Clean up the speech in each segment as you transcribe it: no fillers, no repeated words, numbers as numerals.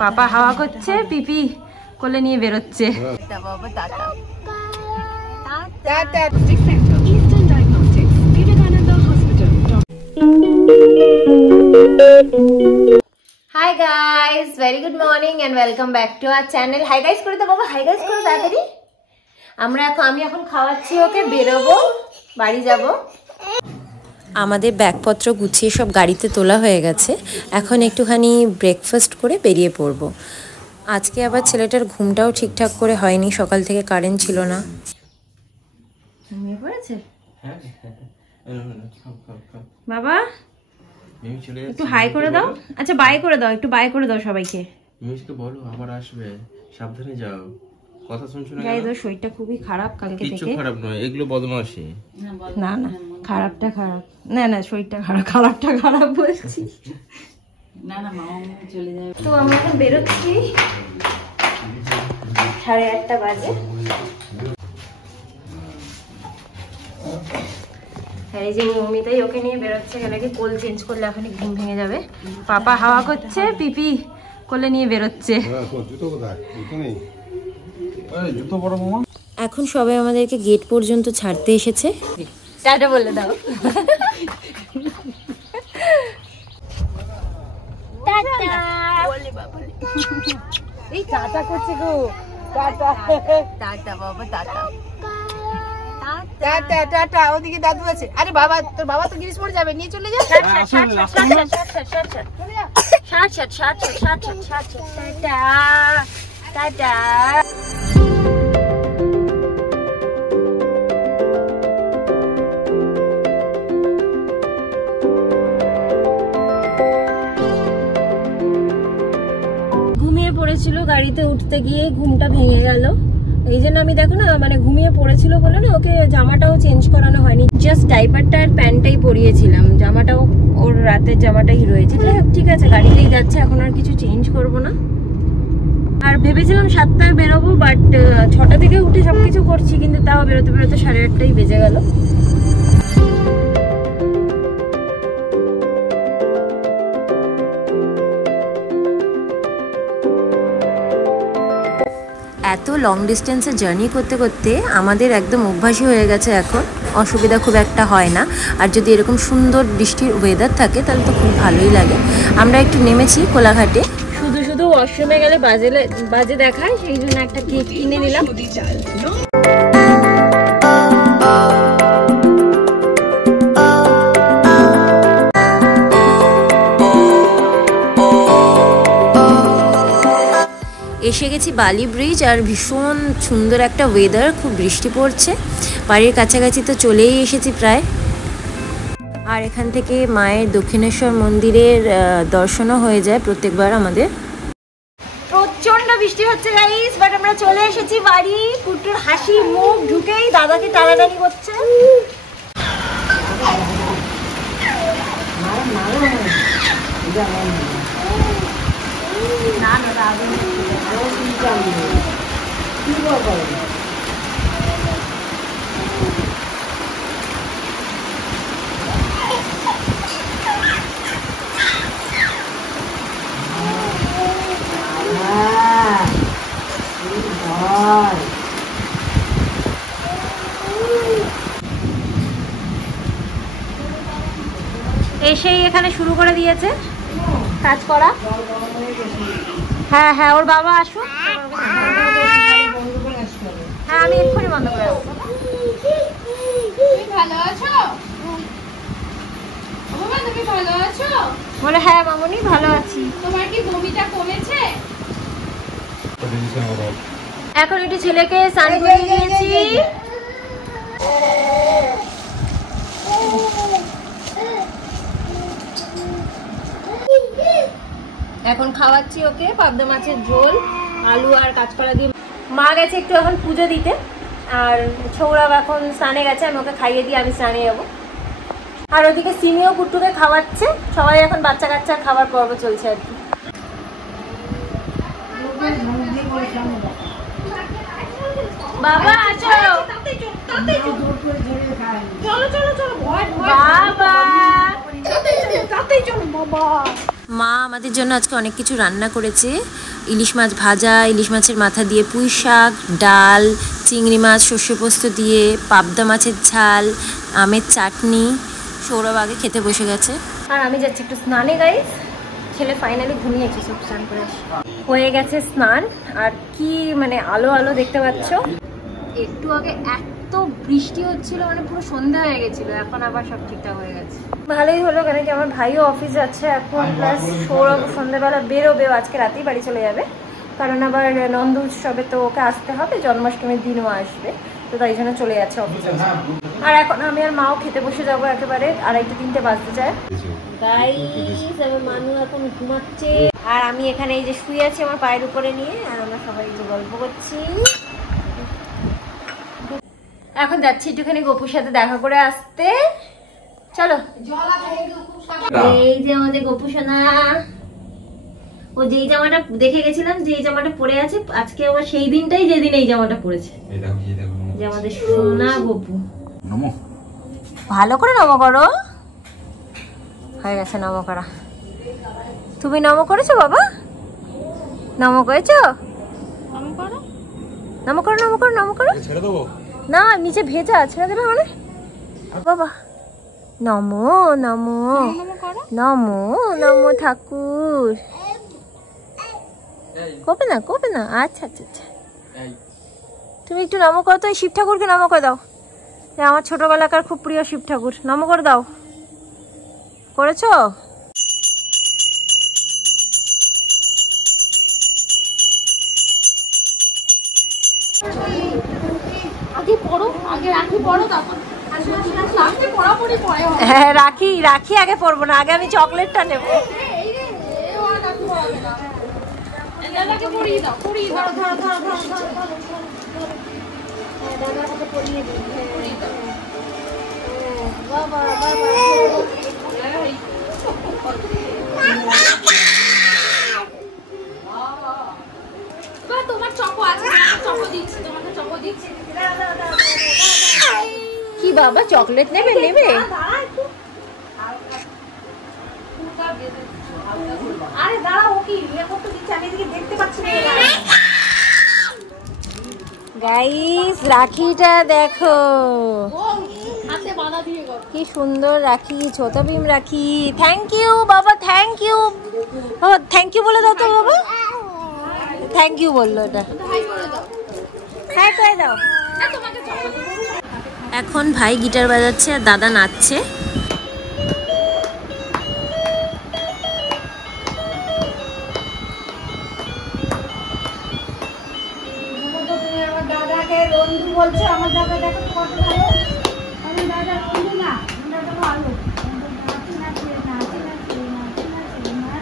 পাপা হাওয়া করছে, পিপি কোলে নিয়ে বেরোচ্ছে। Hi guys, very good morning and welcome back to our channel. Hi guys করে দাও বাবা, হাই গাইস করো তাড়াতাড়ি। আমি এখন খাওয়াচ্ছি ওকে, বেরোবো, বাড়ি যাব। আমাদের ব্যাগপত্র গুছিয়ে সব গাড়িতে তোলা হয়ে গেছে। এখন একটুখানি ব্রেকফাস্ট করে বেরিয়ে পড়ব। আজকে আবার ছেলেটার ঘুমটাও ঠিকঠাক করে হয়নি, সকাল থেকে কারেন্ট ছিল না। ঘুমিয়ে পড়েছে বাবা, একটু হাই করে দাও। আচ্ছা বাই করে দাও, একটু বাই করে দাও সবাইকে। মিমিকে বলো আবার আসবে, সাবধানে যাও। কথা শুনছো না? গাইস, ওর শরীরটা খুবই খারাপ কালকে থেকে। কিছু খারাপ নয়, এগুলো বদমাশি। না না, খারাপটা খারাপ না, না শরীরটা খারাপ, খারাপটা খারাপ বলছি। না না, মা চলে যাবে। তো আমরা এখন বেরোচ্ছি, 8:30 বাজে। এই যে মমিতাই ওকে নিয়ে বেরোচ্ছে, কেন কি কোল চেঞ্জ করলে এখনই ঘুম ভেঙে যাবে। পাপা হাওয়া করছে, পিপি কোলে নিয়ে বেরোচ্ছে। এখন সবাই আমাদেরকে গেট পর্যন্ত ছাড়তে এসেছে। টাটা বলে দাও। এই টাটা করছে গো, টাটা টাটা বাবা, টাটা টাটা টাটা। ওদিকে দাদু আছে। আরে বাবা, তোর বাবা তো গিরিশ পড়ে যাবে, নিয়ে চলে যা। টাটা। ঘুমিয়ে পড়েছিল, গাড়িতে উঠতে গিয়ে ঘুমটা ভেঙে গেল। এই জন্য আমি দেখো না, মানে ঘুমিয়ে পড়েছিল বলে না ওকে জামাটাও চেঞ্জ করানো হয়নি, জাস্ট ডাইপারটা আর প্যান্টটাই পরিয়েছিলাম। জামাটাও ওর রাতের জামাটাই রয়েছে। যাই হোক, ঠিক আছে, গাড়িতেই যাচ্ছে, এখন আর কিছু চেঞ্জ করব না। আর ভেবেছিলাম 7টায় বেরোবো, বাট 6টা থেকে উঠে সবকিছু করছি, কিন্তু তাও বেরোতে বেরোতে 8:30 বেজে গেল। এত লং ডিস্টেন্সে জার্নি করতে করতে আমাদের একদম অভ্যাসই হয়ে গেছে এখন, অসুবিধা খুব একটা হয় না। আর যদি এরকম সুন্দর বৃষ্টির ওয়েদার থাকে তাহলে তো খুব ভালোই লাগে। আমরা একটু নেমেছি কোলাঘাটে, শুধু শুধু ওয়াশরুমে গেলে বাজে দেখায়, সেই জন্য একটা কেক কিনে নিলাম। এসে গেছি বালি ব্রিজ, আর ভীষণ সুন্দর একটা ওয়েদার, খুব বৃষ্টি পড়ছে। বাড়ির কাছাকাছি তো চলেই এসেছি প্রায়। আর এখান থেকে মায়ের দক্ষিণেশ্বর মন্দিরের দর্শনও হয়ে যায় প্রত্যেকবার আমাদের। প্রচন্ড বৃষ্টি হচ্ছে গাইস, বাট আমরা চলে এসেছি বাড়ি। কুটুর হাসি মুখ ঢুকেই দাদাকে টানাটানি করছে। না না দাদা এসেই এখানে শুরু করে দিয়েছে কাজ করা। হ্যাঁ হ্যাঁ, ওর বাবা আসুক। হ্যাঁ, আমি এক্ষুনি বন্ধ করে দেবো। ভালো আছো? তুমি ভালো আছো? বলে হ্যাঁ মামুনি ভালো আছি। তোমার কি বমিটা কমেছে? এখন একটু ছেলেকে স্নান করিয়ে দিয়েছি। এখন খাওয়াচ্ছি ওকে পাবদা মাছের ঝোল, আলু আর কাঁচকলা দিয়ে। মা গেছে একটু এখন পুজো দিতে, আর ছৌরাও এখন স্নানে গেছে। আমি ওকে খাইয়ে দিয়ে আমি স্নানে যাবো। আর ওদিকে সিমিও কুট্টুকে খাওয়াচ্ছে। সবাই এখন বাচ্চা কাচ্চা খাবার পর্ব চলছে আর কি। বাবা চলো, চলো চলো চলো, বাবা তাতেই চলো বাবা। মা আমাদের জন্য আজকে অনেক কিছু রান্না করেছে। ইলিশ মাছ ভাজা, ইলিশ মাছের মাথা দিয়ে পুঁই শাক, ডাল, চিংড়ি মাছ শস্য পোস্ত দিয়ে, পাবদা মাছের ঝাল, আমের চাটনি। সৌরভ আগে খেতে বসে গেছে আর আমি যাচ্ছি একটু স্নানে গাইস। ছেলে ফাইনালি ঘুমিয়েছে, সব স্নান করে হয়ে গেছে স্নান। আর কি মানে আলো আলো দেখতে পাচ্ছ। একটু আগে এত বৃষ্টি হচ্ছিল, মানে পুরো সন্ধ্যা হয়ে গেছিল, এখন আবার সব ঠিকঠাক হয়ে গেছে। ভালোই হলো, কেন কি আমার ভাইও অফিস যাচ্ছে এখন, প্লাস সৌরভ সন্ধ্যাবেলা বেরোবেও, আজকে রাতেই বাড়ি চলে যাবে, কারণ আবার নন্দ উৎসবে তো ওকে আসতে হবে, জন্মাষ্টমীর দিনও আসবে, তো তাই জন্য চলে যাচ্ছে অফিসে। আর এখন আমি আর মাও খেতে বসে যাবো একেবারে 2:30-3টে বাজতে যায়। গাইস আমার মানু এখন ঘুমাচ্ছে আর আমি এখানে এই যে শুয়ে আছি আমার পায়ের উপরে নিয়ে, আর আমরা সবাই যে গল্প করছি। এখন যাচ্ছি একটুখানি গপুর সাথে দেখা করে আসতে, চলো। এই যে আমাদের গপু সোনা, ও যেই জামাটা দেখে গেছিলাম যে এই জামাটা পরে আছে, আজকে আবার সেই দিনটাই যেদিন এই জামাটা পরেছে, যে আমাদের সোনা গপু। ভালো করে নম করো, হয়ে গেছে নম করা। তুমি নম করেছো বাবা? নম করেছো? নম করো নম করো নম করো। ছেড়ে দেবো না, নিচে ভেজা, ছেড়ে দেবে মানে বাবা। নমো নমো নমো নমো ঠাকুর। কবে না কবে না, আচ্ছা আচ্ছা আচ্ছা। তুমি একটু নমো করো তো, এই শিব ঠাকুরকে নমো করে দাও, আমার ছোটবেলাকার খুব প্রিয় শিব ঠাকুর, নমো করে দাও। করেছো? হ্যাঁ রাখি রাখি আগে পরবো না, আগে আমি চকলেটটা নেবো। কি বাবা চকলেট নেবে? নেবে আরে দাঁড়াও, ও কি ইয়ে করতে দিচ্ছে, আমি এদিকে দেখতে পাচ্ছি না। গাইস রাখিটা দেখো কি সুন্দর রাখি, ছোট ভীম রাখি। থ্যাংক ইউ বাবা, থ্যাংক ইউ বাবা, থ্যাংক ইউ বলে দাও তো বাবা। থ্যাংক ইউ বললো, এটা হ্যাঁ করে দাও। এখন ভাই গিটার বাজাচ্ছে আর দাদা নাচছে।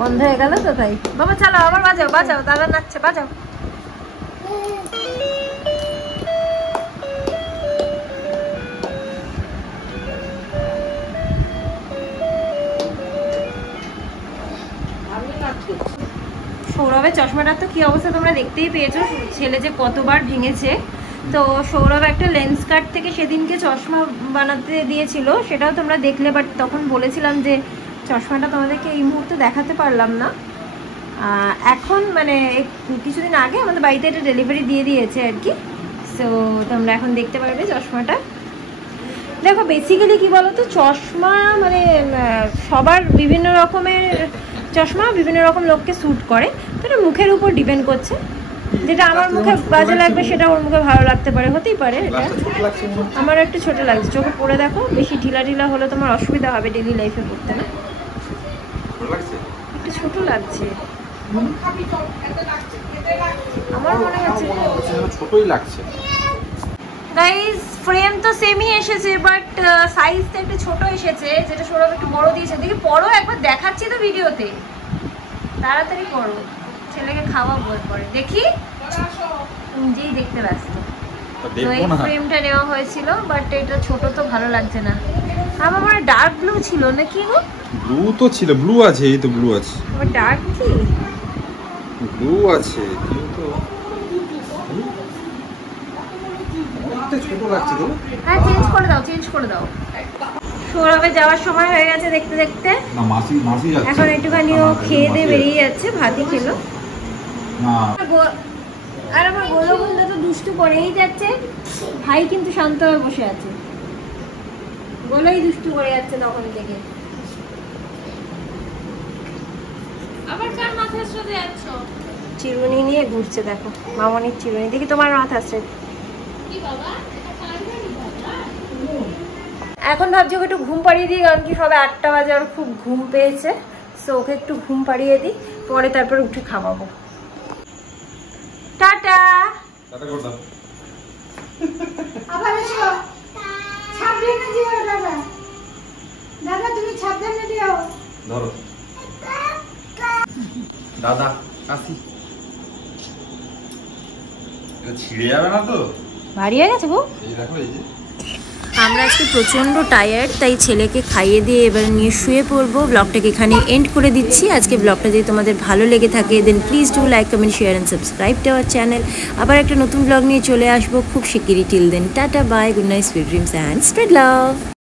বন্ধ হয়ে গেল তো তাই। বাবা চলো আবার বাজাও বাজাও, দাদা নাচছে, বাজাও। সৌরভের চশমাটার তো কি অবস্থা তোমরা দেখতেই পেয়েছো, ছেলে যে কতবার ভেঙেছে। তো সৌরভ একটা লেন্স কার্ট থেকে সেদিনকে চশমা বানাতে দিয়েছিল, সেটাও তোমরা দেখলে, বাট তখন বলেছিলাম যে চশমাটা তোমাদেরকে এই মুহূর্তে দেখাতে পারলাম না। এখন মানে কিছুদিন আগে আমাদের বাড়িতে এটা ডেলিভারি দিয়ে দিয়েছে আর কি, সো তোমরা এখন দেখতে পারবে চশমাটা। দেখো বেসিক্যালি কি বলতো, চশমা মানে সবার বিভিন্ন রকমের চশমা বিভিন্ন রকম লোককে স্যুট করে, তো এটা মুখের উপর ডিপেন্ড করছে। যেটা আমার মুখে বাজে লাগবে সেটা ওর মুখে ভালো লাগতে পারে, হতেই পারে। এটা আমার একটু ছোট লাগছে, চোখে পরে দেখো, বেশি ঢিলা ঢিলা হলে তোমার অসুবিধা হবে ডেইলি লাইফে পড়তে, না একটু ছোট লাগছে আমার মনে হচ্ছে, ছোটই লাগছে। গাইস ফ্রেম তো সেমই এসেছে, বাট সাইজটা একটু ছোট এসেছে, যেটা সৌরভ একটু বড় দিয়েছে। দেখি পড়ো একবার, দেখাচ্ছি তো ভিডিওতে, তাড়াতাড়ি করো, ছেলেকে খাওয়াবো পরে। দেখি নিজেই দেখতে ব্যস্ত। তো এই ফ্রেমটা নেওয়া হয়েছিল, বাট এটা ছোট তো ভালো লাগছে না। আমার মনে হয় ডার্ক ব্লু ছিল নাকি গো? ব্লু তো ছিল, ব্লু আছে, এই তো ব্লু আছে। আমার ডার্ক কি ব্লু আছে কিন্তু ছোট লাগছে তো। হ্যাঁ চেঞ্জ করে দাও, চেঞ্জ করে দাও। সৌরভে যাওয়ার সময় হয়ে গেছে দেখতে দেখতে। না মাসি মাসি যাচ্ছে। এখন একটুখানি ও খেয়ে দিয়ে বেরিয়ে যাচ্ছে, ভাতই খেলো। না আর আমার গোলো বলতে তো দুষ্টু করেই যাচ্ছে, ভাই কিন্তু শান্ত হয়ে বসে আছে। গোলোই দুষ্টু করে যাচ্ছে তখন থেকে। আবার কার মাথার সাথে যাচ্ছ? চিরুনি নিয়ে ঘুরছে, দেখো মামনির চিরুনি। দেখি তোমার মাথা আছে কি বাবা, এটা পারবে না বাবা? এখন ভাবছি ওকে একটু ঘুম পাড়িয়ে দিই, কারণ কি সবে 8টা বাজে, আর খুব ঘুম পেয়েছে। সো ওকে একটু ঘুম পাড়িয়ে দিই, পরে তারপর উঠে খাওয়াবো। টাটা। টাটা করে দাও। আবার এসো। সাবধানে দিও দাদা। দাদা তুমি সাবধানে দিও। ধরো দাদা কাশি, এটা ছিঁড়ে যাবে না তো? ভারী হয়ে গেছে গো। এই দেখো এই যে আমরা আজকে প্রচণ্ড টায়ার্ড, তাই ছেলেকে খাইয়ে দিয়ে এবার নিয়ে শুয়ে পড়বো। ব্লগটাকে এখানে এন্ড করে দিচ্ছি। আজকে ব্লগটা যদি তোমাদের ভালো লেগে থাকে then please do like, comment, share and subscribe to our channel. আবার একটা নতুন ব্লগ নিয়ে চলে আসবো খুব শিগগিরই। Till then tata, bye, good night, sweet dreams and spread love.